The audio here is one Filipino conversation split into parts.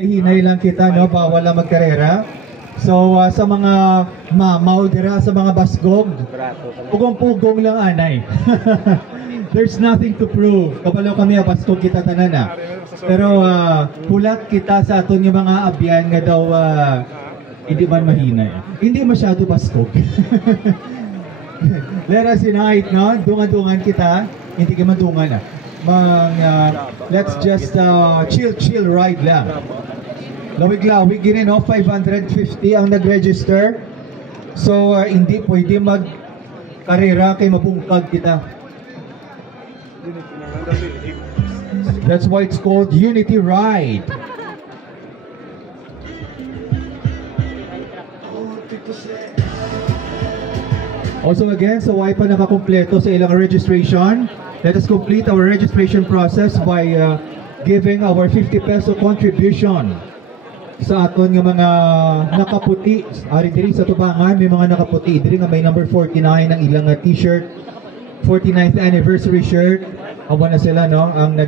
Hinay lang kita, no? Bawal lang magkarera. So, sa mga mamaw dira, sa mga basgog, pugong-pugong lang anay. There's nothing to prove. Kapalo kami, basgog kita tanan na. Pero, hulat kita sa aton yung mga abyan nga daw, hindi man mahinay. Hindi masyado basgog. Let us unite, no? Dungan-dungan kita. Hindi ka madungan, let's just chill ride lang. Lawig-lawig gini, no? 550 ang nag-register. So, hindi pwede mag-karera kay mabungkag kita. That's why it's called Unity Ride. Also again, so why pa nakakompleto sa ilang registration? Let us complete our registration process by giving our 50 peso contribution sa aton nga mga nakaputi. Ari diri sa tubangan may mga nakaputi diri nga may number 49 ang ilang t-shirt, 49th anniversary shirt. Aba na sila, no, ang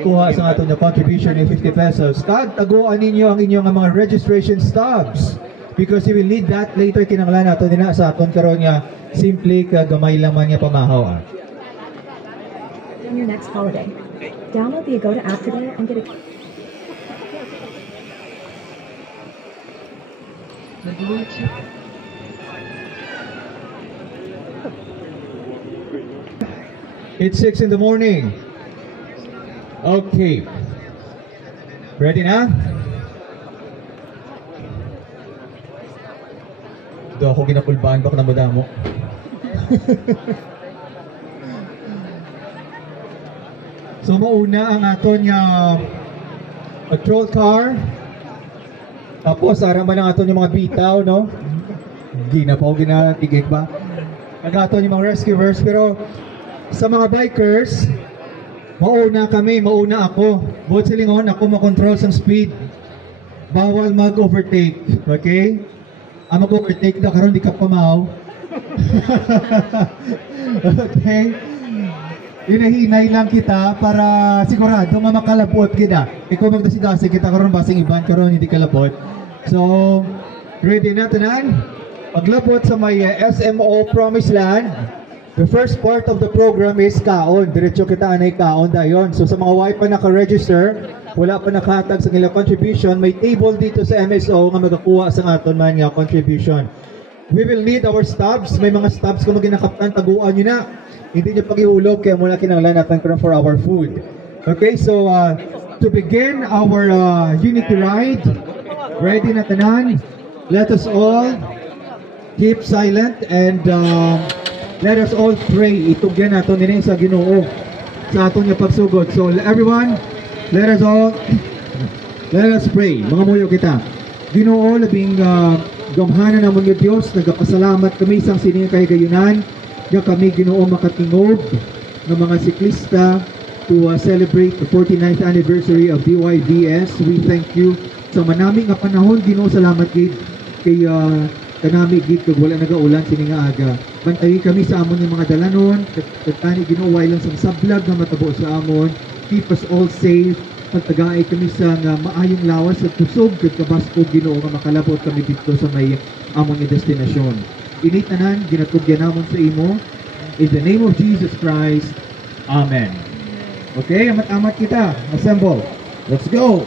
kuha sa aton nga contribution ng 50 pesos. Taguan ninyo ang inyong mga registration stubs because you will need that later kinahanglan nato dinha sa aton karon nga simple gamay lang man nga pamahaw. Your next holiday. Download the Agoda app today and get a... It's 6 in the morning. Okay. Ready na? Do ako ginapulbaan baka na madamo. So mauna ang aton patrol car. Tapos araman ang aton yung mga bitaw, no? Ginatigig ba? Ang aton yung mga rescuers. Pero sa mga bikers, mauna ako. Buot silingon, ako makontrol sa speed. Bawal mag-overtake, okay? Ang mag-overtake na karon di ka pamaw. Okay? Hinahinay lang kita para sigurado nga makalapot kita. Ikaw magdasidasi kita karon basing iban karon hindi kalapot. So, ready na tanan? Paglapot sa may SMO Promised Land. The first part of the program is kaon. Diretso kita anay kaon dayon. So sa mga wife pa naka-register, wala pa nakatag sa ilang contribution, may table dito sa MSO nga magakuha sa aton man nga contribution. We will need our stubs. May mga stubs kung maginakaptan, taguan nyo na. Hindi nyo pag-ihulog, kaya muna kinanglan natin for our food. Okay, so to begin our Unity Ride, ready na tanan. Let us all keep silent and let us all pray. Itugyan natin nila sa Ginoo sa aton nga pagsugod. So everyone, let us pray. Mga muyo kita. Ginoo, labing gamhanan namon nga Dios, nagapasalamat kami sa sining kahigayunan nga kami Ginoo makatingog ng mga siklista to celebrate the 49th anniversary of DYDS. We thank you sa manami nga panahon Ginoo. Salamat gid kay kanami gid kag wala nagaulan sini nga aga. Bantayi kami sa amon nga mga dalanon, kani Ginoo way lang sa sablag nga matabo sa amon. Keep us all safe. Pagtagaay kami sa maayong lawas at kusog ket kabasko Ginoo nga makalabot kami dito sa may amon nga destinasyon. Initanan ginatugyan namon sa imo in the name of Jesus Christ. Amen. Okay, amat-amat kita. Assemble. Let's go.